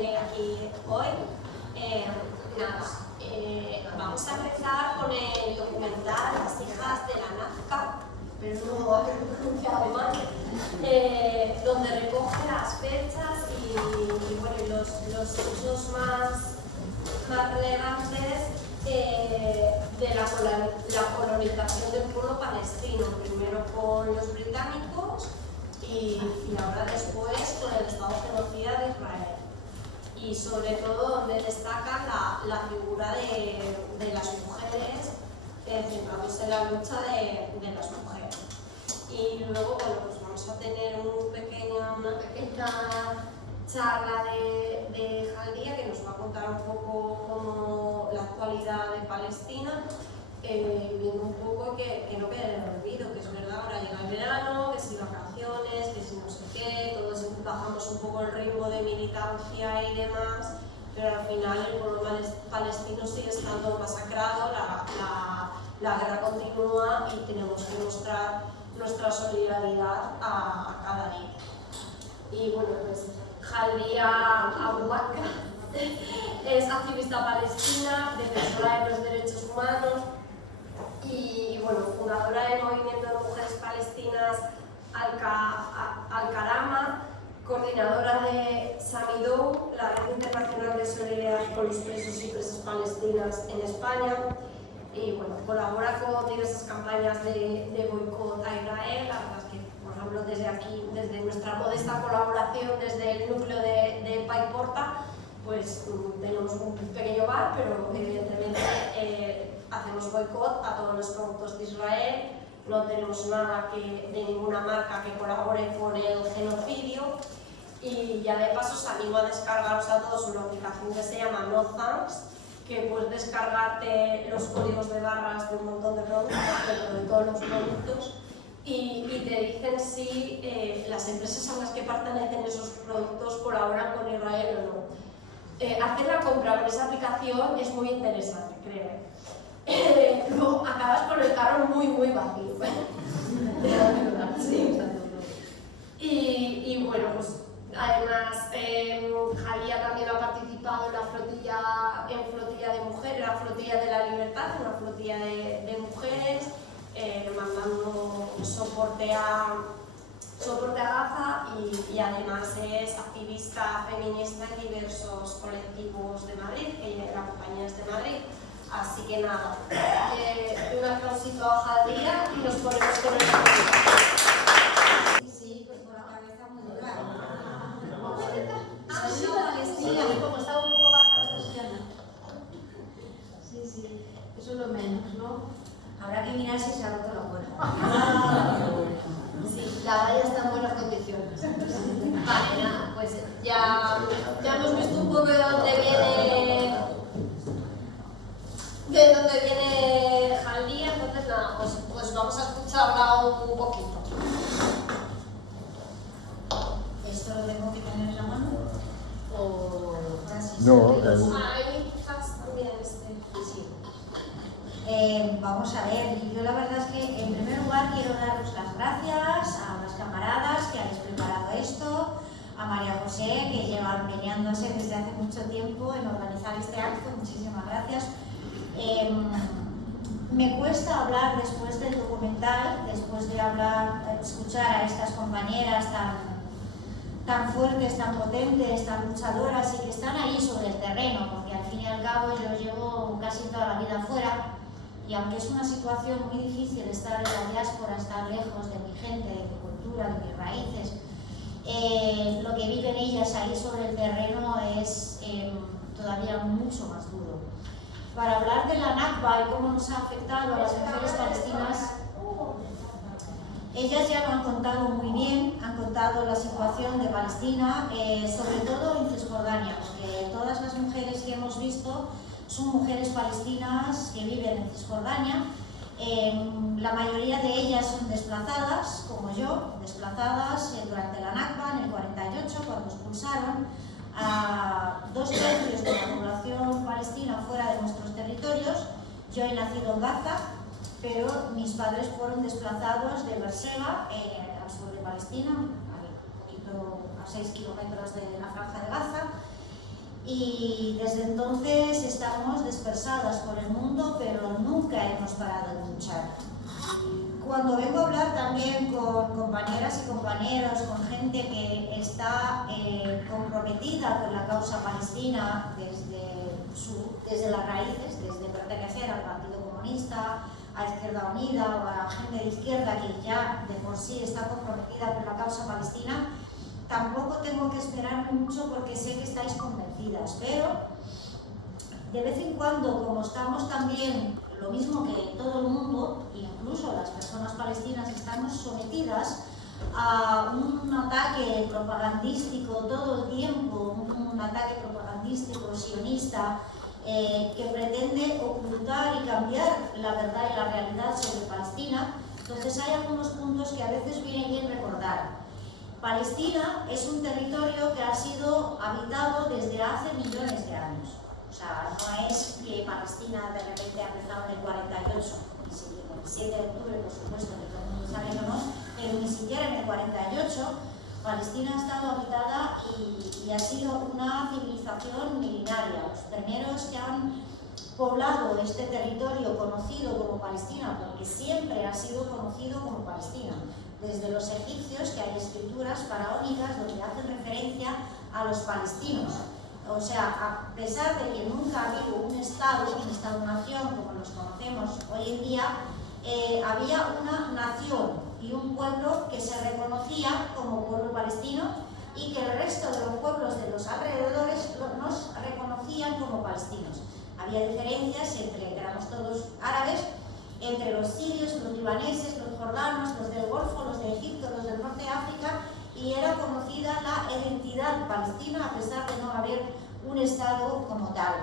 venir aquí hoy. Vamos a empezar con el documental Las hijas de la Nazca, pero no haber pronunciado mal, donde recoge las fechas y bueno, los hechos más relevantes de la colonización del pueblo palestino, primero con los británicos y ahora después con el Estado genocida de Israel. Y sobre todo donde destaca la figura de las mujeres, centrándose en la lucha de las mujeres. Y luego, bueno, pues vamos a tener una pequeña charla de Jaldía, que nos va a contar un poco cómo la actualidad de Palestina, viendo un poco que no quede en el olvido, que es verdad, ahora llega el verano, que si vacaciones, que si no sé qué, todos bajamos un poco el ritmo de militancia y demás, pero al final el pueblo palestino sigue estando masacrado, la guerra continúa y tenemos que mostrar nuestra solidaridad a cada día. Y bueno, pues Jaldía Abu Bakr es activista palestina, defensora de los derechos humanos y bueno, fundadora del movimiento de mujeres palestinas Al-Karama, coordinadora de Samidou, la Red Internacional de Solidaridad con los Presos y Presas Palestinas en España, y bueno, colabora con diversas campañas de boicot a Israel. La verdad es que, por ejemplo, desde aquí, desde nuestra modesta colaboración, desde el núcleo de Paiporta, pues tenemos un pequeño bar, pero evidentemente hacemos boicot a todos los productos de Israel, no tenemos nada de ninguna marca que colabore con el genocidio, y ya de paso os animo a descargaros a todos una aplicación que se llama No Thanks, que puedes descargarte los códigos de barras de un montón de productos, pero de todos los productos, y te dicen si las empresas a las que pertenecen esos productos colaboran con Israel o no. Hacer la compra con esa aplicación es muy interesante, créeme. Luego acabas con el carro muy vacío. Sí. Y bueno, pues además Jaldía también ha participado en la flotilla de mujeres, la flotilla de la libertad, una flotilla de mujeres, mandando soporte a Gaza, y además es activista feminista en diversos colectivos de Madrid, que la compañía es de Madrid. Así que nada, un aplausito a Jaldía y nos ponemos con el Sí, pues con la cabeza muy dura. Palestina, como estaba un poco baja la presión. Sí, eso es lo menos, ¿no? Habrá que mirar si se ha roto la puerta. Sí, la valla está en buenas condiciones. Vale, nada, pues ya hemos visto un poco de dónde viene Jaldía, entonces nada, pues vamos a escucharla un poquito. ¿Esto lo tengo que tener en la mano? ¿O Francis? No, Ahí quizás también Sí. Vamos a ver, yo la verdad es que en primer lugar quiero daros las gracias a las camaradas que habéis preparado esto, a María José, que lleva empeñándose desde hace mucho tiempo en organizar este acto, muchísimas gracias. Me cuesta hablar después del documental, después de escuchar a estas compañeras tan fuertes, tan potentes, tan luchadoras y que están ahí sobre el terreno, porque al fin y al cabo yo llevo casi toda la vida fuera, y aunque es una situación muy difícil estar en la diáspora, estar lejos de mi gente, de mi cultura, de mis raíces, lo que viven ellas ahí sobre el terreno es todavía mucho más duro. Para hablar de la Nakba y cómo nos ha afectado a las mujeres palestinas, ellas ya lo han contado muy bien, han contado la situación de Palestina, sobre todo en Cisjordania, porque todas las mujeres que hemos visto son mujeres palestinas que viven en Cisjordania. La mayoría de ellas son desplazadas, como yo, desplazadas durante la Nakba en el 48, cuando expulsaron a 2/3 de la población palestina fuera de nuestros territorios. Yo he nacido en Gaza, pero mis padres fueron desplazados de Beerseba, al sur de Palestina, a 6 kilómetros de la franja de Gaza, y desde entonces estamos dispersadas por el mundo, pero nunca hemos parado de luchar. Cuando vengo a hablar también con compañeras y compañeros, con gente que está comprometida con la causa palestina desde las raíces, desde pertenecer al Partido Comunista, a Izquierda Unida o a gente de izquierda que ya de por sí está comprometida con la causa palestina, tampoco tengo que esperar mucho porque sé que estáis convencidas, pero de vez en cuando, como estamos también, lo mismo que todo el mundo, incluso las personas palestinas, estamos sometidas a un ataque propagandístico todo el tiempo, un ataque propagandístico sionista que pretende ocultar y cambiar la verdad y la realidad sobre Palestina. Entonces hay algunos puntos que a veces viene bien recordar. Palestina es un territorio que ha sido habitado desde hace millones de años. O sea, no es que Palestina de repente ha empezado en el 48, ni siquiera el 7 de octubre, por supuesto, que todo el mundo sabe que no, pero ni siquiera en el 48 Palestina ha estado habitada y ha sido una civilización milenaria. Los primeros que han poblado este territorio conocido como Palestina, porque siempre ha sido conocido como Palestina, desde los egipcios, que hay escrituras faraónicas donde hacen referencia a los palestinos. O sea, a pesar de que nunca ha habido un Estado-nación como los conocemos hoy en día, había una nación y un pueblo que se reconocía como pueblo palestino y que el resto de los pueblos de los alrededores nos reconocían como palestinos. Había diferencias entre, éramos todos árabes, entre los sirios, los libaneses, los jordanos, los del Golfo, los de Egipto, los del norte de África, y era conocida la identidad palestina a pesar de no haber un Estado como tal.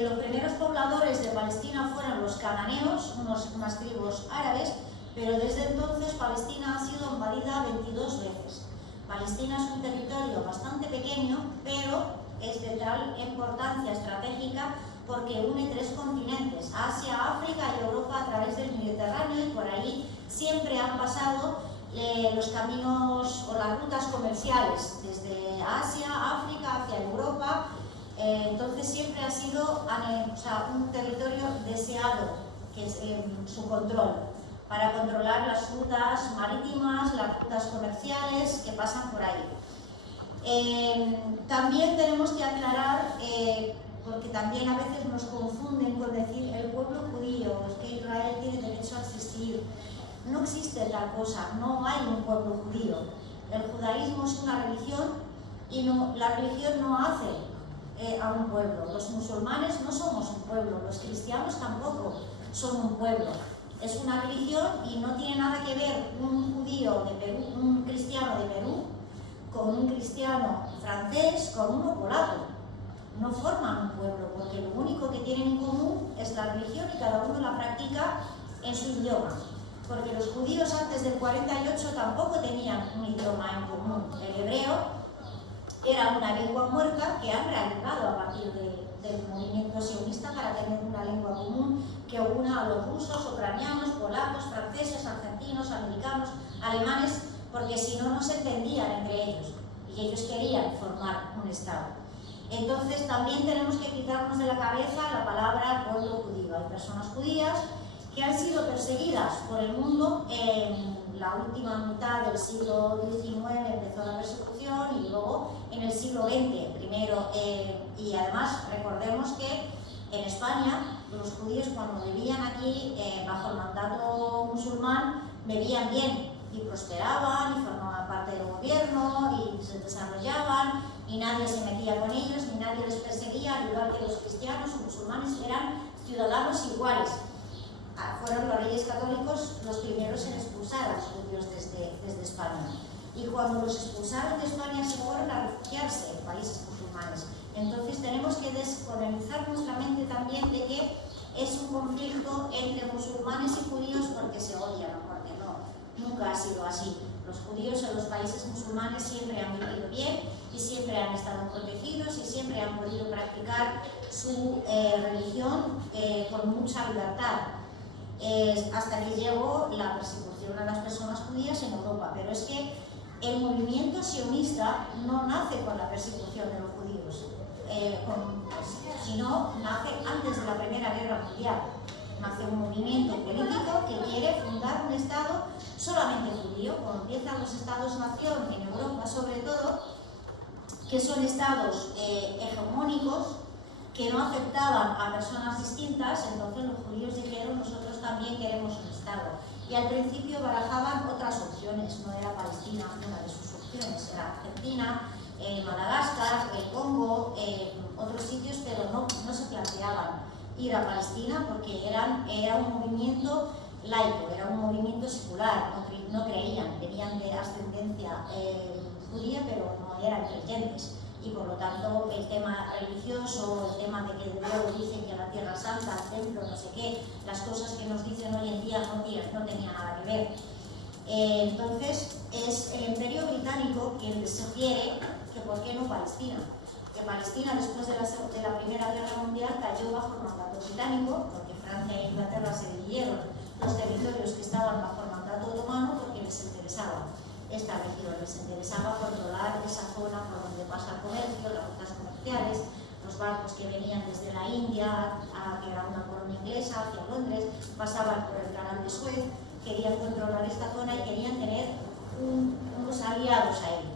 Los primeros pobladores de Palestina fueron los cananeos, unas tribus árabes, pero desde entonces Palestina ha sido invadida 22 veces. Palestina es un territorio bastante pequeño, pero es de tal importancia estratégica porque une 3 continentes, Asia, África y Europa a través del Mediterráneo, y por ahí siempre han pasado los caminos o las rutas comerciales desde Asia, África hacia Europa. Entonces siempre ha sido un territorio deseado, que es su control, para controlar las rutas marítimas, las rutas comerciales que pasan por ahí. También tenemos que aclarar, porque también a veces nos confunden con decir el pueblo judío, es que Israel tiene derecho a existir. No existe tal cosa, no hay un pueblo judío. El judaísmo es una religión y la religión no hace a un pueblo. Los musulmanes no somos un pueblo, los cristianos tampoco son un pueblo. Es una religión y no tiene nada que ver un judío de Perú, un cristiano de Perú, con un cristiano francés, con uno polaco. No forman un pueblo, porque lo único que tienen en común es la religión y cada uno la practica en su idioma. Porque los judíos antes del 48 tampoco tenían un idioma en común. El hebreo era una lengua muerta que han reanimado a partir del movimiento sionista para tener una lengua común que una a los rusos, ucranianos, polacos, franceses, argentinos, americanos, alemanes, porque si no, no se entendían entre ellos y ellos querían formar un Estado. Entonces también tenemos que quitarnos de la cabeza la palabra pueblo judío. Hay personas judías que han sido perseguidas por el mundo. En la última mitad del siglo XIX empezó la persecución y luego en el siglo XX primero. Y además recordemos que en España los judíos cuando vivían aquí bajo el mandato musulmán vivían bien y prosperaban y formaban parte del gobierno y se desarrollaban y nadie se metía con ellos ni nadie les perseguía, al igual que los cristianos o musulmanes eran ciudadanos iguales. Fueron los reyes católicos los primeros en expulsar a los judíos desde España. Y cuando los expulsaron de España se fueron a refugiarse en países musulmanes. Entonces tenemos que descolonizar nuestra mente también de que es un conflicto entre musulmanes y judíos porque se odian o porque no. Nunca ha sido así. Los judíos en los países musulmanes siempre han vivido bien y siempre han estado protegidos y siempre han podido practicar su religión con mucha libertad. Hasta que llegó la persecución a las personas judías en Europa, pero es que el movimiento sionista no nace con la persecución de los judíos, sino nace antes de la Primera Guerra Mundial. Nace un movimiento político que quiere fundar un Estado solamente judío. Cuando empiezan los Estados-nación en Europa, sobre todo, que son estados hegemónicos, que no aceptaban a personas distintas, entonces los judíos dijeron: nosotros también queremos un Estado. Y al principio barajaban otras opciones, no era Palestina una de sus opciones, era Argentina, Madagascar, el Congo, otros sitios, pero no se planteaban ir a Palestina porque era un movimiento laico, era un movimiento secular, no creían, venían de ascendencia judía, pero no eran creyentes. Y por lo tanto el tema religioso, el tema de que luego dicen que la Tierra Santa, el templo, no sé qué, las cosas que nos dicen hoy en día no tenían nada que ver. Entonces es el Imperio Británico quien les sugiere que por qué no Palestina. Que Palestina, después de la Primera Guerra Mundial, cayó bajo el mandato británico, porque Francia e Inglaterra se dividieron los territorios que estaban bajo el mandato otomano porque les interesaba esta región, les interesaba controlar esa zona por donde pasa el comercio, las rutas comerciales, los barcos que venían desde la India, que era una colonia inglesa, hacia Londres, pasaban por el canal de Suez, querían controlar esta zona y querían tener unos aliados ahí,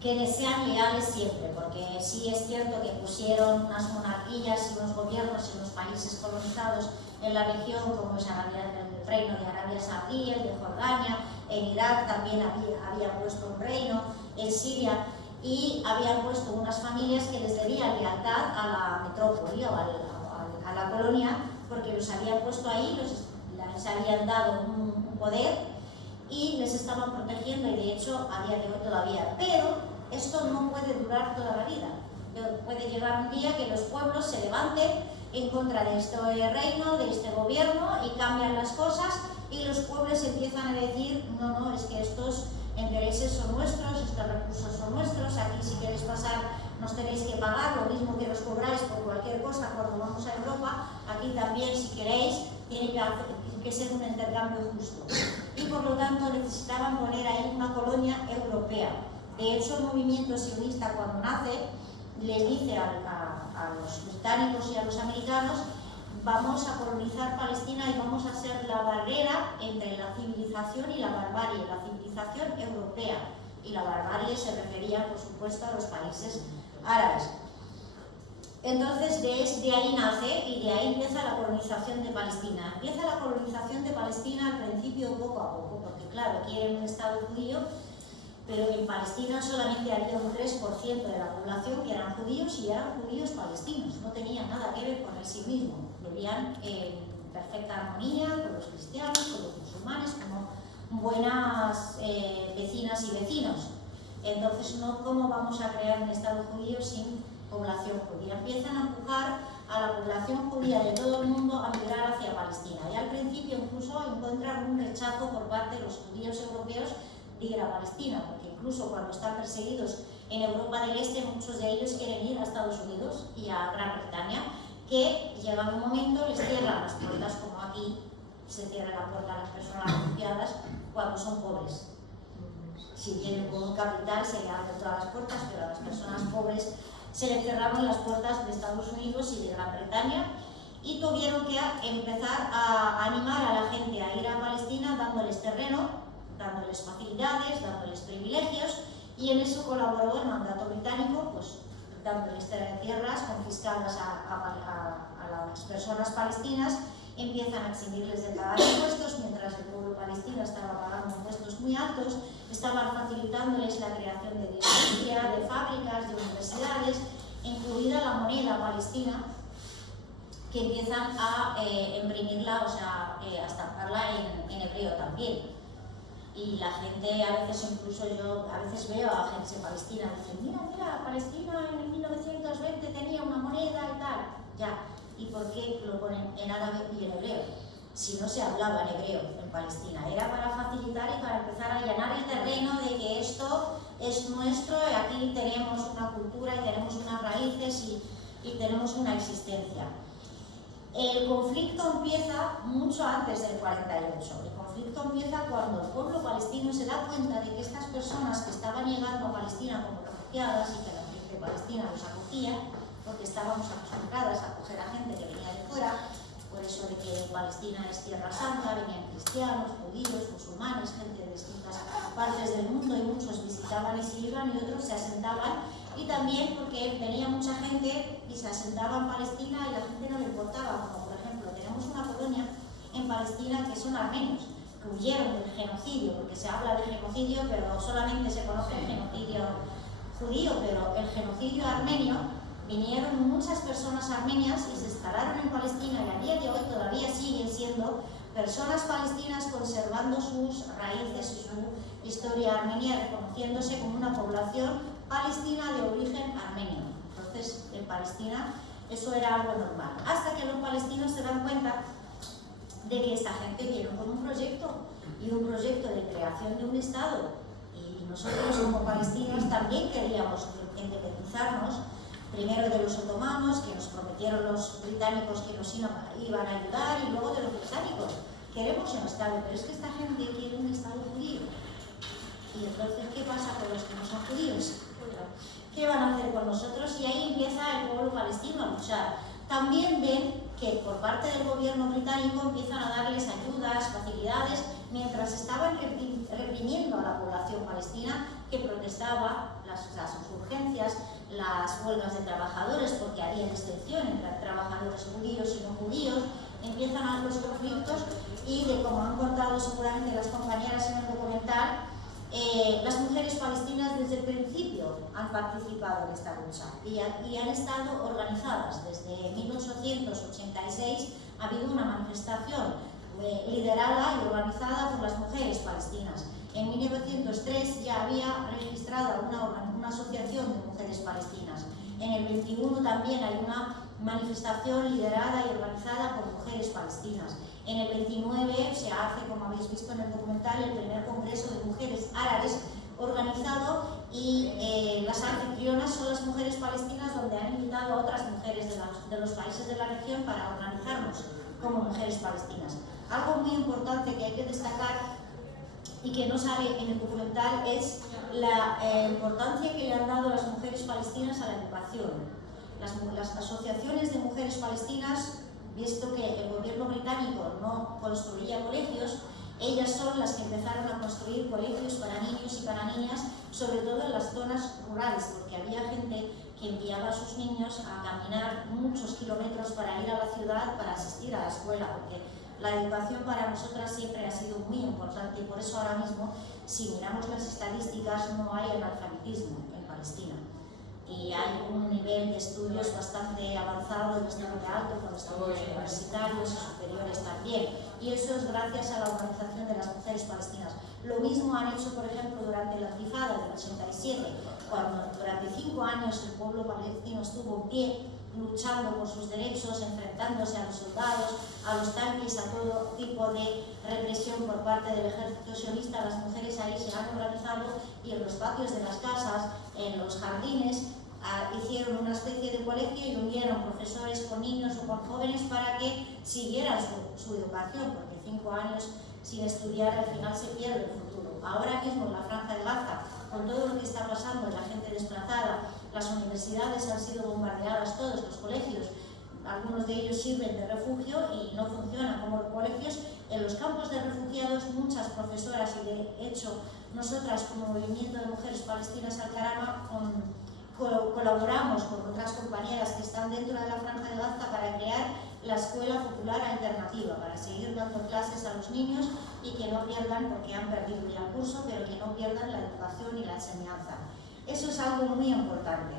que les sean leales siempre, porque sí es cierto que pusieron unas monarquías y unos gobiernos en los países colonizados en la región, como es el reino de Arabia Saudí, el de Jordania, en Irak también había puesto un reino, en Siria, y habían puesto unas familias que les debían lealtad a la metrópoli o a la colonia, porque los habían puesto ahí, les habían dado un poder y les estaban protegiendo, y de hecho a día de hoy todavía. Pero esto no puede durar toda la vida. Puede llegar un día que los pueblos se levanten en contra de este reino, de este gobierno, y cambian las cosas, y los pueblos empiezan a decir: no, es que estos intereses son nuestros, estos recursos son nuestros, aquí si queréis pasar nos tenéis que pagar, lo mismo que nos cobráis por cualquier cosa cuando vamos a Europa, aquí también si queréis tiene que ser un intercambio justo. Y por lo tanto necesitaban poner ahí una colonia europea. De hecho el movimiento sionista, cuando nace, les dice a los británicos y a los americanos: vamos a colonizar Palestina y vamos a ser la barrera entre la civilización y la barbarie, la civilización europea. Y la barbarie se refería, por supuesto, a los países árabes. Entonces, de ahí nace y de ahí empieza la colonización de Palestina. Empieza la colonización de Palestina al principio poco a poco, porque claro, quieren un Estado judío, pero en Palestina solamente había un 3% de la población que eran judíos, y eran judíos palestinos, no tenían nada que ver con el sionismo, vivían en perfecta armonía con los cristianos, con los musulmanes, como buenas vecinas y vecinos. Entonces, ¿cómo vamos a crear un Estado judío sin población judía? Empiezan a empujar a la población judía de todo el mundo a migrar hacia Palestina, y al principio incluso encuentran un rechazo por parte de los judíos europeos de ir a Palestina, porque incluso cuando están perseguidos en Europa del Este, muchos de ellos quieren ir a Estados Unidos y a Gran Bretaña, que llega un momento, les cierran las puertas, como aquí se cierra la puerta a las personas refugiadas cuando son pobres. Si tienen un capital se le abren todas las puertas, pero a las personas pobres se les cerraron las puertas de Estados Unidos y de Gran Bretaña, y tuvieron que empezar a animar a la gente a ir a Palestina dándoles terreno, dándoles facilidades, dándoles privilegios, y en eso colaboró el mandato británico, pues dándoles tierras confiscadas a las personas palestinas. Empiezan a eximirles de pagar impuestos, mientras el pueblo palestino estaba pagando impuestos muy altos, estaban facilitándoles la creación de industria, de fábricas, de universidades, incluida la moneda palestina, que empiezan a imprimirla, o sea, a estamparla en hebreo también. Y la gente, a veces incluso yo a veces veo a gente palestina y dicen: mira, Palestina en 1920 tenía una moneda y tal. Ya, ¿y por qué lo ponen en árabe y en hebreo? Si no se hablaba en hebreo en Palestina, era para facilitar y para empezar a allanar el terreno de que esto es nuestro, y aquí tenemos una cultura y tenemos unas raíces y tenemos una existencia. El conflicto empieza mucho antes del 48. El conflicto empieza cuando el pueblo palestino se da cuenta de que estas personas que estaban llegando a Palestina como refugiadas y que la gente de Palestina los acogía, porque estábamos acostumbradas a acoger a gente que venía de fuera, por eso de que Palestina es tierra santa, venían cristianos, judíos, musulmanes, gente de distintas partes del mundo, y muchos visitaban y se iban y otros se asentaban, y también porque venía mucha gente y se asentaba en Palestina y la gente no le importaba, como por ejemplo tenemos una colonia en Palestina que son armenios, que huyeron del genocidio, porque se habla de genocidio, pero solamente se conoce el genocidio judío, pero el genocidio armenio, vinieron muchas personas armenias y se instalaron en Palestina, y a día de hoy todavía siguen siendo personas palestinas conservando sus raíces y su historia armenia, reconociéndose como una población palestina de origen armenio. Entonces, en Palestina eso era algo normal, hasta que los palestinos se dan cuenta de que esta gente viene con un proyecto, y un proyecto de creación de un Estado, y nosotros como palestinos también queríamos independizarnos, primero de los otomanos, que nos prometieron los británicos que nos iban a ayudar, y luego de los británicos. Queremos un Estado, pero es que esta gente quiere un Estado judío. Y entonces, ¿qué pasa con los que no son judíos? ¿Qué van a hacer con nosotros? Y ahí empieza el pueblo palestino a luchar. También ven que por parte del gobierno británico empiezan a darles ayudas, facilidades, mientras estaban reprimiendo a la población palestina que protestaba las urgencias, las huelgas de trabajadores, porque había distinción entre trabajadores judíos y no judíos. Empiezan a los conflictos, y de como han contado seguramente las compañeras en el documental, las mujeres palestinas desde el principio han participado en esta lucha y han estado organizadas. Desde 1886 ha habido una manifestación liderada y organizada por las mujeres palestinas. En 1903 ya había registrada una asociación de mujeres palestinas. En el 21 también hay una manifestación liderada y organizada por mujeres palestinas. En el 29 se hace, como habéis visto en el documental, el primer congreso de mujeres árabes organizado, y las anfitrionas son las mujeres palestinas, donde han invitado a otras mujeres de los países de la región para organizarnos como mujeres palestinas. Algo muy importante que hay que destacar y que no sale en el documental es la importancia que le han dado las mujeres palestinas a la educación. Las asociaciones de mujeres palestinas, visto que el gobierno británico no construía colegios, ellas son las que empezaron a construir colegios para niños y para niñas, sobre todo en las zonas rurales, porque había gente que enviaba a sus niños a caminar muchos kilómetros para ir a la ciudad para asistir a la escuela, porque la educación para nosotras siempre ha sido muy importante, y por eso ahora mismo, si miramos las estadísticas, no hay analfabetismo en Palestina. Y hay un nivel de estudios bastante avanzado, bastante alto, con estudios universitarios y superiores también. Y eso es gracias a la organización de las mujeres palestinas. Lo mismo han hecho, por ejemplo, durante la Intifada del 87, cuando durante 5 años el pueblo palestino estuvo en pie, luchando por sus derechos, enfrentándose a los soldados, a los tanques, a todo tipo de represión por parte del ejército sionista. Las mujeres ahí se han organizado, y en los patios de las casas, en los jardines, hicieron una especie de colegio y unieron profesores con niños o con jóvenes para que siguieran su educación, porque 5 años sin estudiar al final se pierde el futuro. Ahora mismo en la Franja de Gaza, con todo lo que está pasando, la gente desplazada, las universidades han sido bombardeadas, todos los colegios, algunos de ellos sirven de refugio y no funcionan como colegios. En los campos de refugiados, muchas profesoras, y de hecho nosotras como Movimiento de Mujeres Palestinas Al-Karama colaboramos con otras compañeras que están dentro de la Franja de Gaza para crear la Escuela Popular Alternativa, para seguir dando clases a los niños y que no pierdan, porque han perdido ya el curso, pero que no pierdan la educación y la enseñanza. Eso es algo muy importante.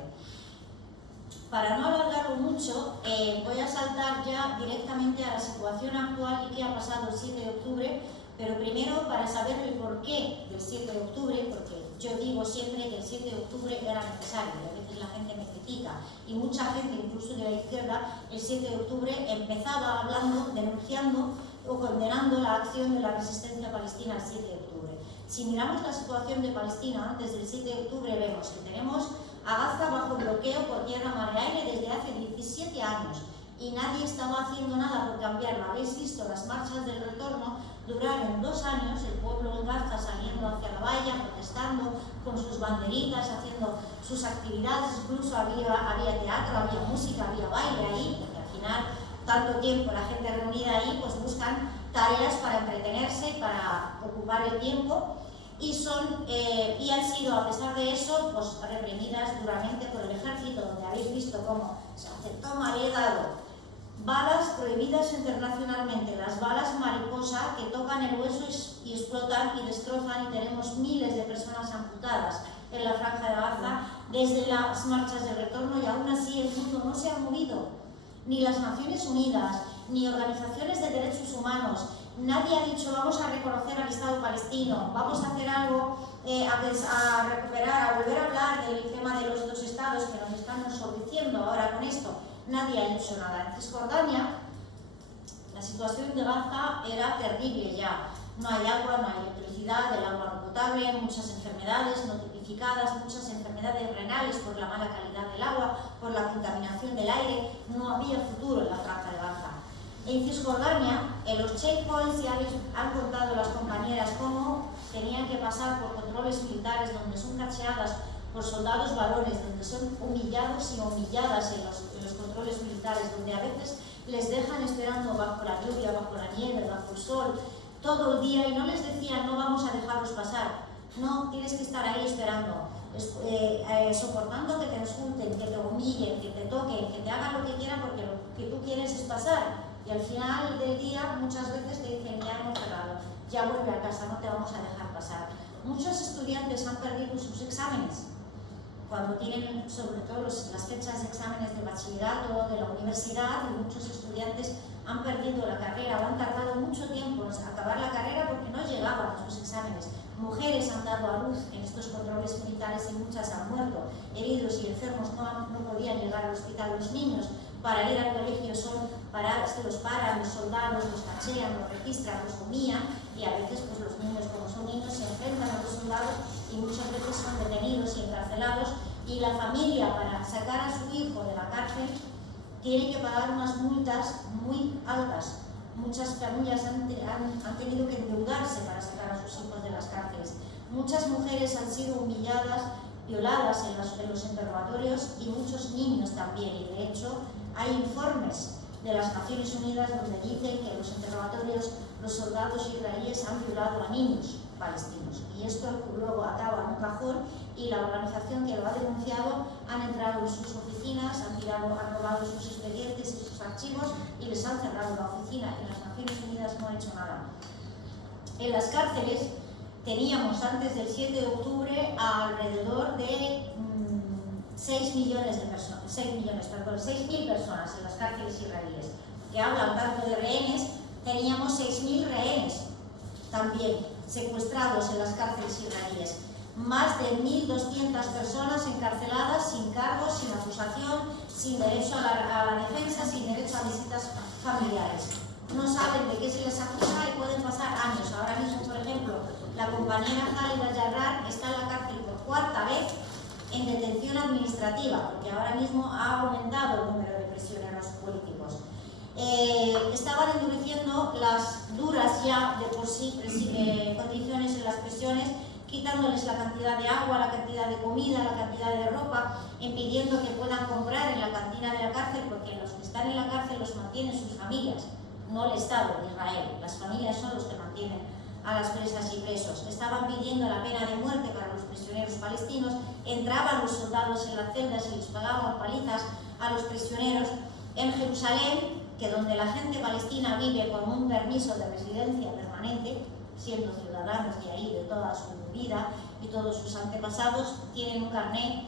Para no alargarlo mucho, voy a saltar ya directamente a la situación actual y qué ha pasado el 7 de octubre, pero primero para saber el porqué del 7 de octubre, porque yo digo siempre que el 7 de octubre era necesario, y a veces la gente me critica, y mucha gente, incluso de la izquierda, el 7 de octubre empezaba hablando, denunciando o condenando la acción de la resistencia palestina el 7 de octubre. Si miramos la situación de Palestina antes del 7 de octubre, vemos que tenemos a Gaza bajo bloqueo por tierra, mar y aire desde hace 17 años, y nadie estaba haciendo nada por cambiarlo. Habéis visto las marchas del retorno, duraron 2 años, el pueblo en Gaza saliendo hacia la valla, protestando, con sus banderitas, haciendo sus actividades, incluso había teatro, había música, había baile ahí, porque al final, tanto tiempo la gente reunida ahí, pues buscan tareas para entretenerse, para ocupar el tiempo, y han sido, a pesar de eso, pues reprimidas duramente por el ejército, donde habéis visto cómo se aceptó dado balas prohibidas internacionalmente, las balas mariposa que tocan el hueso y explotan y destrozan, y tenemos miles de personas amputadas en la Franja de Gaza desde las marchas de retorno, y aún así el mundo no se ha movido, ni las Naciones Unidas, ni organizaciones de derechos humanos. Nadie ha dicho vamos a reconocer al Estado palestino, vamos a hacer algo, a recuperar, a volver a hablar del tema de los 2 estados que nos están ensobreciendo ahora con esto. Nadie ha dicho nada. En Cisjordania la situación de Gaza era terrible ya. No hay agua, no hay electricidad, el agua no potable, muchas enfermedades no tipificadas, muchas enfermedades renales por la mala calidad del agua, por la contaminación del aire. No había futuro en la Franja de Gaza. En Cisjordania, en los checkpoints, ya han contado las compañeras cómo tenían que pasar por controles militares donde son cacheadas por soldados varones, donde son humillados y humilladas en los controles militares, donde a veces les dejan esperando bajo la lluvia, bajo la nieve, bajo el sol, todo el día, y no les decían no vamos a dejaros pasar, no, tienes que estar ahí esperando, soportando que te insulten, que te humillen, que te toquen, que te hagan lo que quieran, porque lo que tú quieres es pasar, y al final del día muchas veces te dicen ya hemos cerrado, ya vuelve a casa, no te vamos a dejar pasar. Muchos estudiantes han perdido sus exámenes cuando tienen, sobre todo las fechas de exámenes de bachillerato, de la universidad, y muchos estudiantes han perdido la carrera o han tardado mucho tiempo en acabar la carrera porque no llegaban a sus exámenes. Mujeres han dado a luz en estos controles militares y muchas han muerto. Heridos y enfermos no podían llegar al hospital. Los niños para ir al colegio los paran, los soldados los cachean, los registran, los humillan, y a veces pues los niños, como son niños, se enfrentan a los soldados y muchas veces son detenidos y encarcelados, y la familia, para sacar a su hijo de la cárcel, tiene que pagar unas multas muy altas. Muchas familias han tenido que endeudarse para sacar a sus hijos de las cárceles. Muchas mujeres han sido humilladas, violadas en los interrogatorios, y muchos niños también, y de hecho hay informes de las Naciones Unidas donde dicen que en los interrogatorios los soldados israelíes han violado a niños palestinos, y esto luego acaba en un cajón, y la organización que lo ha denunciado han entrado en sus oficinas, han robado sus expedientes y sus archivos y les han cerrado la oficina, y las Naciones Unidas no han hecho nada. En las cárceles teníamos antes del 7 de octubre alrededor de 6.000 personas en las cárceles israelíes, que hablan tanto de rehenes. Teníamos 6.000 rehenes también secuestrados en las cárceles israelíes, más de 1.200 personas encarceladas sin cargos, sin acusación, sin derecho a la defensa, sin derecho a visitas familiares. No saben de qué se les acusa y pueden pasar años. Ahora mismo, por ejemplo, la compañera Khalida Jarrar está en la cárcel por 4ª vez en detención administrativa, porque ahora mismo ha aumentado el número de prisioneros políticos. Estaban endureciendo las duras ya de por sí condiciones en las prisiones, quitándoles la cantidad de agua, la cantidad de comida, la cantidad de ropa, impidiendo que puedan comprar en la cantina de la cárcel, porque los que están en la cárcel los mantienen sus familias, no el Estado de Israel. Las familias son los que mantienen a las presas y presos. Estaban pidiendo la pena de muerte para los prisioneros palestinos, entraban los soldados en las celdas y les pagaban palizas a los prisioneros. En Jerusalén, que donde la gente palestina vive con un permiso de residencia permanente, siendo ciudadanos de ahí de toda su vida, y todos sus antepasados tienen un carnet,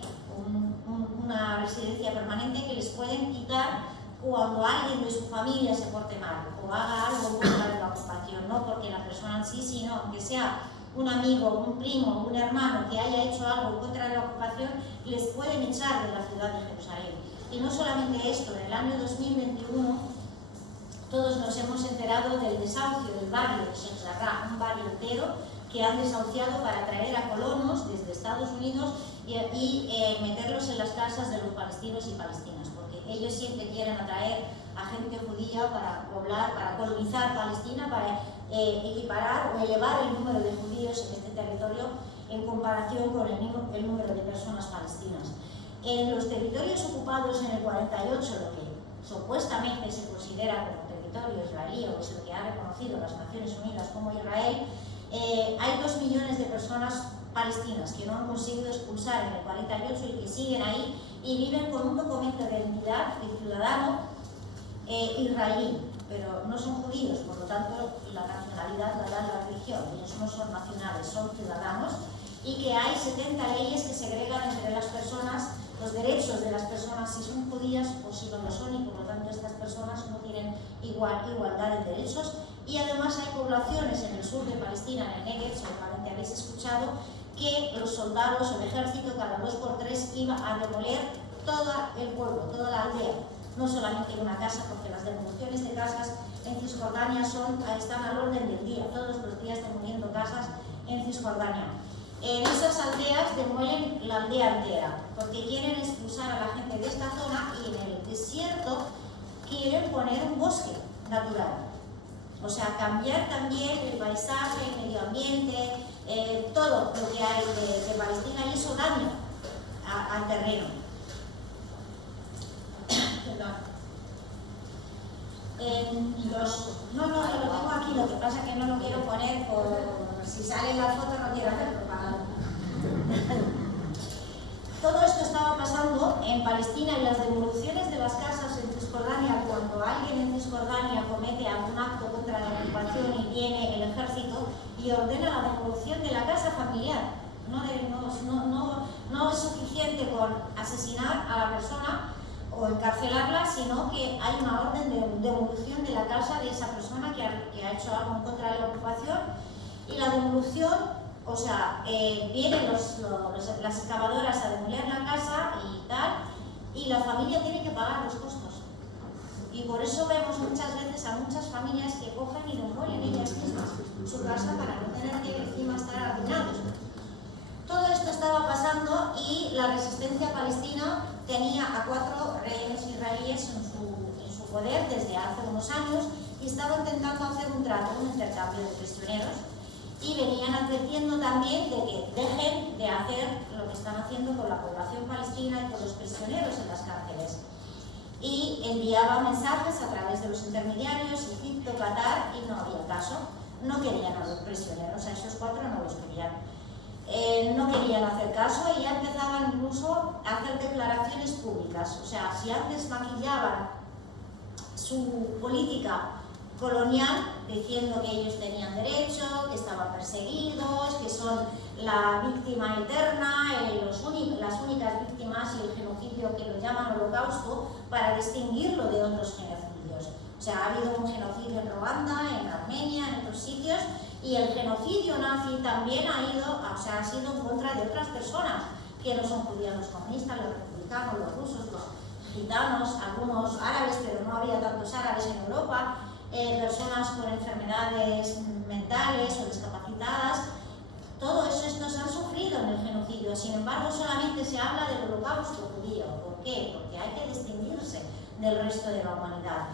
una residencia permanente que les pueden quitar cuando alguien de su familia se porte mal o haga algo en contra de la ocupación, no porque la persona en sí, sino aunque sea un amigo, un primo, un hermano que haya hecho algo en contra de la ocupación, les pueden echar de la ciudad de Jerusalén. Y no solamente esto, en el año 2021 todos nos hemos enterado del desahucio del barrio de Sheikh Jarrah, un barrio entero que han desahuciado para traer a colonos desde Estados Unidos y meterlos en las casas de los palestinos y palestinas, porque ellos siempre quieren atraer a gente judía para poblar, para colonizar Palestina, para equiparar o elevar el número de judíos en este territorio en comparación con el número de personas palestinas. En los territorios ocupados en el 48, lo que supuestamente se considera como territorio israelí, o es lo que ha reconocido las Naciones Unidas como Israel, hay 2 millones de personas palestinas que no han conseguido expulsar en el 48 y que siguen ahí y viven con un documento de identidad de ciudadano israelí, pero no son judíos, por lo tanto la nacionalidad la da la religión, ellos no son nacionales, son ciudadanos, y que hay 70 leyes que segregan entre las personas los derechos de las personas si son judías o si no lo son, y por lo tanto estas personas no tienen igualdad de derechos. Y además hay poblaciones en el sur de Palestina, en el Negev, seguramente habéis escuchado, que los soldados o el ejército cada 2 por 3 iba a demoler todo el pueblo, toda la aldea, no solamente una casa, porque las demoliciones de casas en Cisjordania están al orden del día, todos los días demoliendo casas en Cisjordania. En esas aldeas demuelen la aldea entera, porque quieren expulsar a la gente de esta zona, y en el desierto quieren poner un bosque natural. O sea, cambiar también el paisaje, el medio ambiente, todo lo que hay de Palestina, y eso daño al terreno. Perdón. No, lo tengo aquí, lo que pasa es que no lo quiero poner por si sale la foto, no quiero hacer propaganda. Todo esto estaba pasando en Palestina, y las devoluciones de las casas en Cisjordania, cuando alguien en Cisjordania comete algún acto contra la ocupación y viene el ejército y ordena la devolución de la casa familiar. No es suficiente con asesinar a la persona o encarcelarla, sino que hay una orden de devolución de la casa de esa persona que ha hecho algo en contra de la ocupación, y la devolución, o sea, vienen las excavadoras a demoler la casa y tal, y la familia tiene que pagar los costos. Y por eso vemos muchas veces a muchas familias que cogen y demuelen ellas mismas su casa para no tener que encima estar arruinados. Todo esto estaba pasando, y la resistencia palestina tenía a 4 rehenes israelíes en su poder desde hace unos años, y estaba intentando hacer un trato, un intercambio de prisioneros, y venían advirtiendo también de que dejen de hacer lo que están haciendo con la población palestina y con los prisioneros en las cárceles. Y enviaba mensajes a través de los intermediarios, Egipto, Qatar, y no había caso. No querían a los prisioneros, a esos 4 no los querían. No querían hacer caso, y ya empezaban incluso a hacer declaraciones públicas. O sea, si antes maquillaban su política colonial diciendo que ellos tenían derecho, que estaban perseguidos, que son la víctima eterna, las únicas víctimas, y el genocidio que lo llaman holocausto para distinguirlo de otros genocidios. O sea, ha habido un genocidio en Ruanda, en Armenia, en otros sitios, y el genocidio nazi también ha sido en contra de otras personas que no son judíos, los comunistas, los republicanos, los rusos, los gitanos, algunos árabes, pero no había tantos árabes en Europa, personas con enfermedades mentales o discapacitadas. Todos estos han sufrido en el genocidio, sin embargo solamente se habla del holocausto judío. ¿Por qué? Porque hay que distinguirse del resto de la humanidad.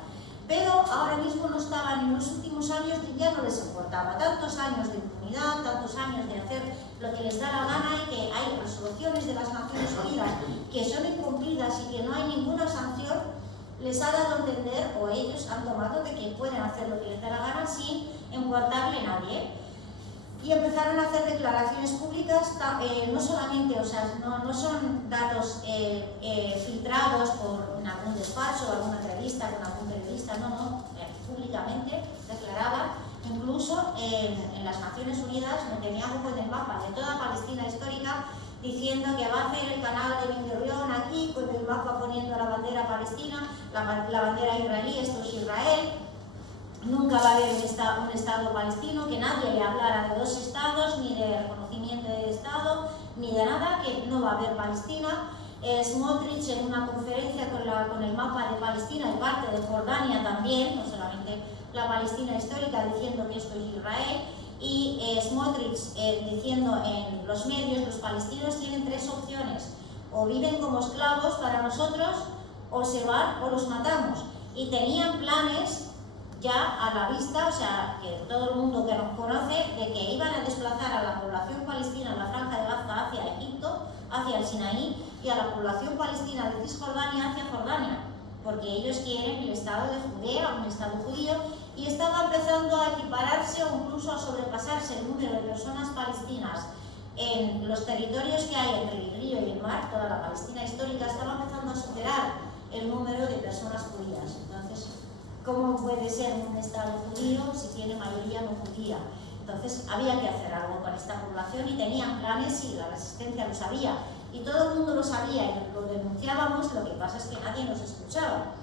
Pero ahora mismo no estaban, en los últimos años ya no les importaba. Tantos años de impunidad, tantos años de hacer lo que les da la gana, y que hay resoluciones de las Naciones Unidas que son incumplidas y que no hay ninguna sanción, les ha dado a entender, o ellos han tomado, de que pueden hacer lo que les da la gana sin importarle a nadie. Y empezaron a hacer declaraciones públicas, no solamente, o sea, no son datos filtrados por algún despacho o alguna entrevista con algún periodista, públicamente declaraban, incluso en las Naciones Unidas, Netanyahu en el mapa de toda Palestina histórica, diciendo que va a hacer el canal de Ben-Gurión aquí, con el mapa poniendo la bandera palestina, la bandera israelí, esto es Israel. Nunca va a haber un Estado palestino, que nadie le hablara de 2 estados, ni de reconocimiento del Estado, ni de nada, que no va a haber Palestina. Smotrich en una conferencia con el mapa de Palestina y parte de Jordania también, no solamente la Palestina histórica, diciendo que esto es Israel. Y Smotrich diciendo en los medios, los palestinos tienen 3 opciones: o viven como esclavos para nosotros, o se van o los matamos. Y tenían planes ya a la vista, o sea, que todo el mundo que nos conoce, de que iban a desplazar a la población palestina en la Franja de Gaza hacia Egipto, hacia el Sinaí, y a la población palestina de Cisjordania hacia Jordania, porque ellos quieren el Estado de Judea, un Estado judío, y estaba empezando a equipararse o incluso a sobrepasarse el número de personas palestinas en los territorios que hay entre el río y el mar, toda la Palestina histórica, estaba empezando a superar el número de personas judías. Entonces, ¿cómo puede ser un Estado judío si tiene mayoría no judía? Entonces, había que hacer algo con esta población y tenían planes y la resistencia lo sabía. Y todo el mundo lo sabía y lo denunciábamos, lo que pasa es que nadie nos escuchaba.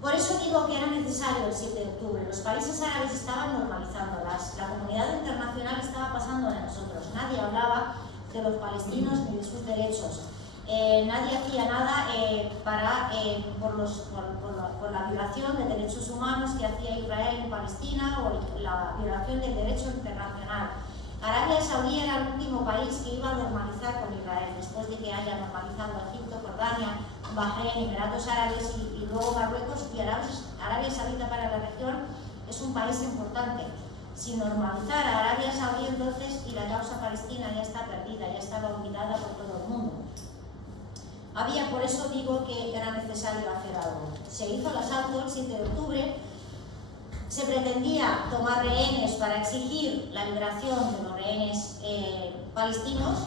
Por eso digo que era necesario el 7 de octubre. Los países árabes estaban normalizándolas, la comunidad internacional estaba pasando de nosotros. Nadie hablaba de los palestinos ni de sus derechos. Nadie hacía nada por la violación de derechos humanos que hacía Israel en Palestina o la violación del derecho internacional. Arabia Saudí era el último país que iba a normalizar con Israel, después de que haya normalizado Egipto, Jordania, Bahrein, Emiratos Árabes y luego Marruecos, y Arabia Saudita para la región es un país importante. Sin normalizar a Arabia Saudí entonces, y la causa palestina ya está perdida, ya estaba olvidada por todo el mundo. Por eso digo que era necesario hacer algo. Se hizo el asalto el 7 de octubre, se pretendía tomar rehenes para exigir la liberación de los rehenes palestinos,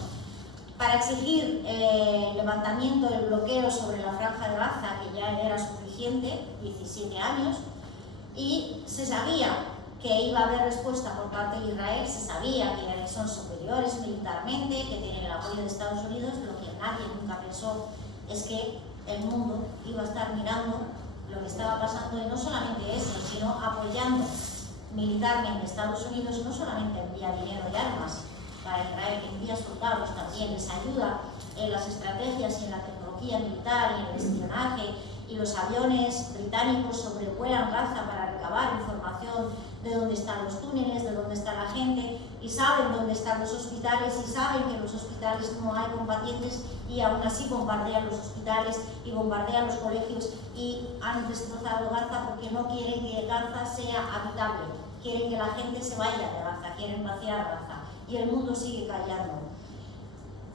para exigir el levantamiento del bloqueo sobre la Franja de Gaza, que ya era suficiente, 17 años, y se sabía que iba a haber respuesta por parte de Israel, se sabía que son superiores militarmente, que tienen el apoyo de Estados Unidos. Lo que nadie nunca pensó es que el mundo iba a estar mirando lo que estaba pasando, y no solamente eso, sino apoyando militarmente a Estados Unidos. No solamente envía dinero y armas para Israel, que envía soldados también, les ayuda en las estrategias y en la tecnología militar y en el espionaje, y los aviones británicos sobrevuelan Gaza para recabar información de dónde están los túneles, de dónde está la gente, y saben dónde están los hospitales, y saben que en los hospitales no hay combatientes, y aún así bombardean los hospitales y bombardean los colegios, y han destrozado Gaza porque no quieren que Gaza sea habitable, quieren que la gente se vaya de Gaza, quieren vaciar Gaza, y el mundo sigue callando.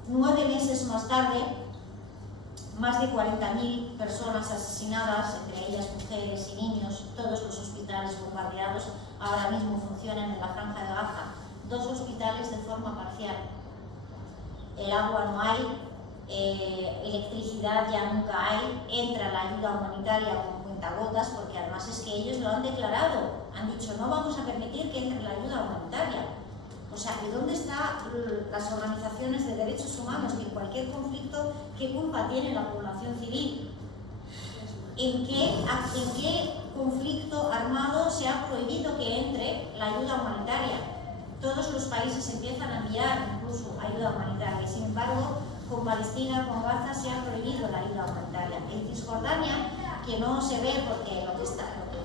9 meses más tarde, más de 40.000 personas asesinadas, entre ellas mujeres y niños, todos los hospitales bombardeados. Ahora mismo funcionan en la Franja de Gaza 2 hospitales de forma parcial. El agua no hay, electricidad ya nunca hay, entra la ayuda humanitaria con cuentagotas, porque además es que ellos lo han declarado, han dicho no vamos a permitir que entre la ayuda humanitaria. O sea, ¿de dónde están las organizaciones de derechos humanos que en cualquier conflicto, qué culpa tiene la población civil? ¿En qué conflicto armado se ha prohibido que entre la ayuda humanitaria? Todos los países empiezan a enviar incluso ayuda humanitaria. Sin embargo, con Palestina, con Gaza, se ha prohibido la ayuda humanitaria. En Cisjordania, que no se ve porque lo que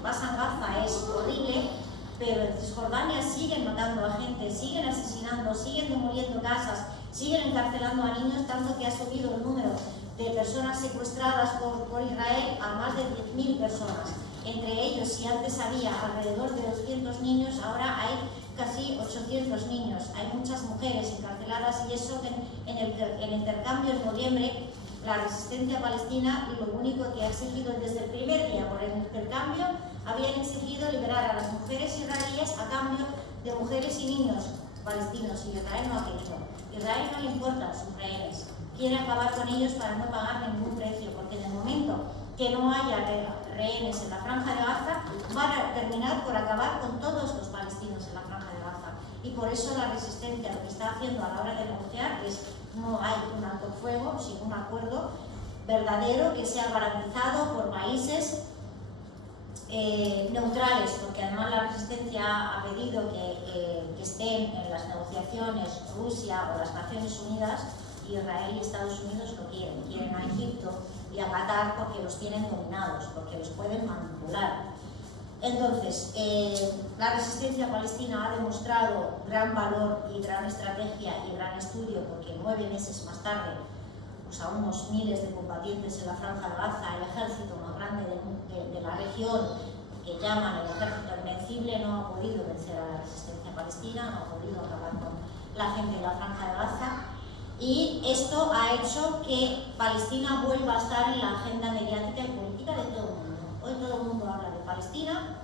pasa en Gaza es horrible, pero en Cisjordania siguen matando a gente, siguen asesinando, siguen demoliendo casas, siguen encarcelando a niños, tanto que ha subido el número de personas secuestradas por Israel a más de 10.000 personas. Entre ellos, si antes había alrededor de 200 niños, ahora hay casi 800 niños. Hay muchas mujeres encarceladas, y eso en el intercambio en noviembre, la resistencia palestina lo único que ha exigido desde el primer día por el intercambio, habían exigido liberar a las mujeres israelíes a cambio de mujeres y niños palestinos, y Israel no ha querido. Israel no le importan sus rehenes, quiere acabar con ellos para no pagar ningún precio, porque en el momento que no haya rehenes en la Franja de Gaza, van a terminar por acabar con todos los palestinos en la Franja de Gaza. Y por eso la resistencia lo que está haciendo a la hora de negociar es no hay un alto fuego, sino un acuerdo verdadero que sea garantizado por países neutrales, porque además la resistencia ha pedido que estén en las negociaciones Rusia o las Naciones Unidas, y Israel y Estados Unidos lo quieren a Egipto y a Qatar porque los tienen dominados, porque los pueden manipular. Entonces, la resistencia palestina ha demostrado gran valor y gran estrategia y gran estudio, porque 9 meses más tarde, pues a unos miles de combatientes en la Franja de Gaza, el ejército más grande de la región, que llaman el ejército invencible, no ha podido vencer a la resistencia palestina, no ha podido acabar con la gente de la Franja de Gaza, y esto ha hecho que Palestina vuelva a estar en la agenda mediática y política de todo el mundo. Hoy todo el mundo habla de Palestina,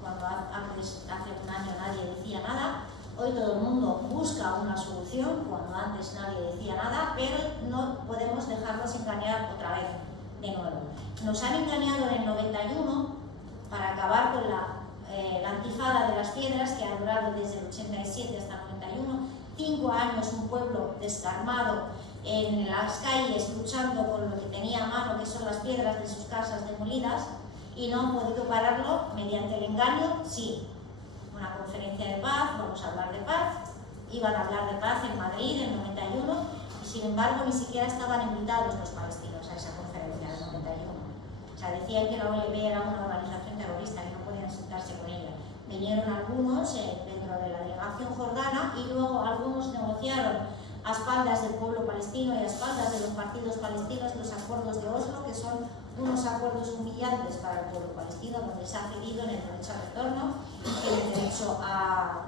cuando antes, hace un año nadie decía nada. Hoy todo el mundo busca una solución, cuando antes nadie decía nada, pero no podemos dejarnos engañar otra vez de nuevo. Nos han engañado en el 91 para acabar con la intifada de las piedras, que ha durado desde el 87 hasta el 91, 5 años, un pueblo desarmado en las calles luchando por lo que tenía a mano, que son las piedras de sus casas demolidas, y no han podido pararlo mediante el engaño. Sí, una conferencia de paz, vamos a hablar de paz, iban a hablar de paz en Madrid en el 91, y sin embargo ni siquiera estaban invitados los palestinos a esa conferencia del 91. O sea, decían que la OLP era una organización terrorista, que no podían sentarse con ella. Vinieron algunos dentro de la delegación jordana, y luego algunos negociaron a espaldas del pueblo palestino y a espaldas de los partidos palestinos los acuerdos de Oslo, que son unos acuerdos humillantes para el pueblo palestino, donde se ha cedido en el derecho al retorno, en el derecho a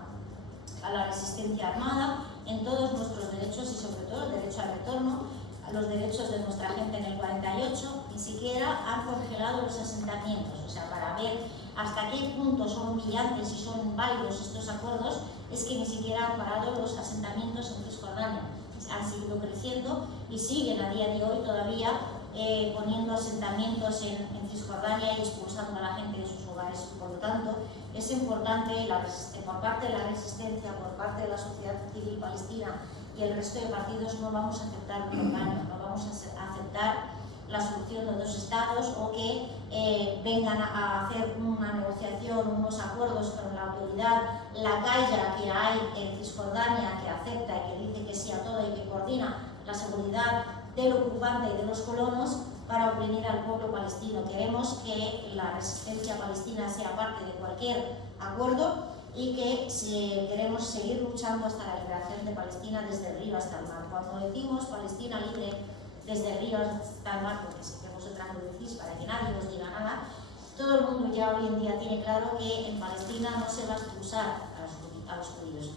la resistencia armada, en todos nuestros derechos, y sobre todo el derecho al retorno, a los derechos de nuestra gente en el 48. Ni siquiera han congelado los asentamientos. O sea, para ver hasta qué punto son humillantes y son válidos estos acuerdos, es que ni siquiera han parado los asentamientos en Cisjordania. Han seguido creciendo y siguen a día de hoy todavía poniendo asentamientos en Cisjordania y expulsando a la gente de sus hogares. Por lo tanto, es importante por parte de la resistencia, por parte de la sociedad civil palestina y el resto de partidos, no vamos a aceptar un engaño, no vamos a aceptar la solución de 2 estados, o que vengan a hacer una negociación, unos acuerdos con la autoridad lacaya que hay en Cisjordania, que acepta y que dice que sí a todo y que coordina la seguridad del ocupante y de los colonos para oprimir al pueblo palestino. Queremos que la resistencia palestina sea parte de cualquier acuerdo, y que queremos seguir luchando hasta la liberación de Palestina desde el río hasta el mar. Cuando decimos Palestina libre desde el río hasta el mar, porque sé que vosotras lo decís para que nadie os diga nada, todo el mundo ya hoy en día tiene claro que en Palestina no se va a expulsar a los judíos.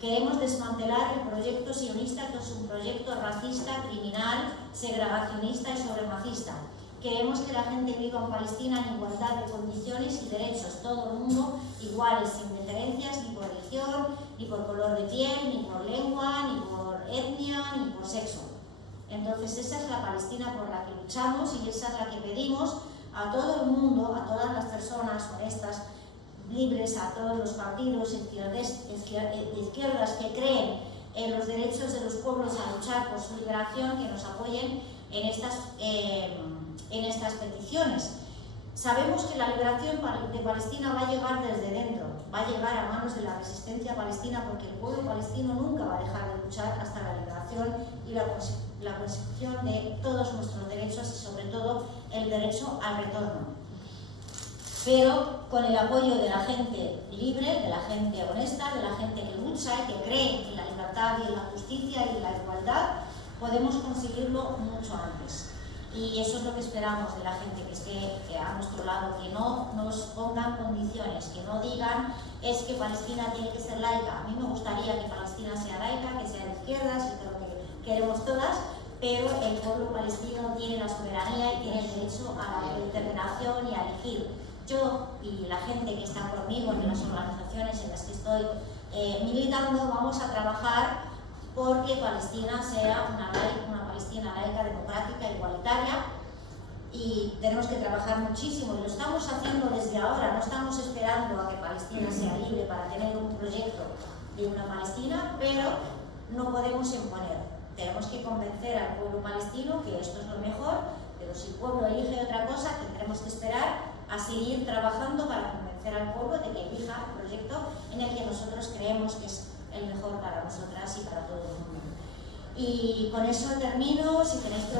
Queremos desmantelar el proyecto sionista, que es un proyecto racista, criminal, segregacionista y supremacista. Queremos que la gente viva en Palestina en igualdad de condiciones y derechos, todo el mundo iguales, sin diferencias ni por religión, ni por color de piel, ni por lengua, ni por etnia, ni por sexo. Entonces esa es la Palestina por la que luchamos, y esa es la que pedimos a todo el mundo, a todas las personas honestas, libres, a todos los partidos de izquierdas que creen en los derechos de los pueblos a luchar por su liberación, que nos apoyen en estas peticiones. Sabemos que la liberación de Palestina va a llegar desde dentro, va a llegar a manos de la resistencia palestina, porque el pueblo palestino nunca va a dejar de luchar hasta la liberación y la consecución de todos nuestros derechos, y sobre todo el derecho al retorno. Pero con el apoyo de la gente libre, de la gente honesta, de la gente que lucha y que cree en la libertad y en la justicia y en la igualdad, podemos conseguirlo mucho antes. Y eso es lo que esperamos de la gente que esté a nuestro lado, que no nos pongan condiciones, que no digan es que Palestina tiene que ser laica. A mí me gustaría que Palestina sea laica, que sea de izquierdas, y creo que queremos todas, pero el pueblo palestino tiene la soberanía y tiene el derecho a la determinación y a elegir. Yo y la gente que está conmigo en las organizaciones en las que estoy militando, vamos a trabajar porque Palestina sea una Palestina laica, democrática, igualitaria, y tenemos que trabajar muchísimo, y lo estamos haciendo desde ahora. No estamos esperando a que Palestina sea libre para tener un proyecto de una Palestina, pero no podemos imponer. Tenemos que convencer al pueblo palestino que esto es lo mejor, pero si el pueblo elige otra cosa, tendremos que esperar a seguir trabajando para convencer al pueblo de que elija el proyecto en el que nosotros creemos que es el mejor para nosotras y para todo el mundo. Y con eso termino. Si tenéis preguntas,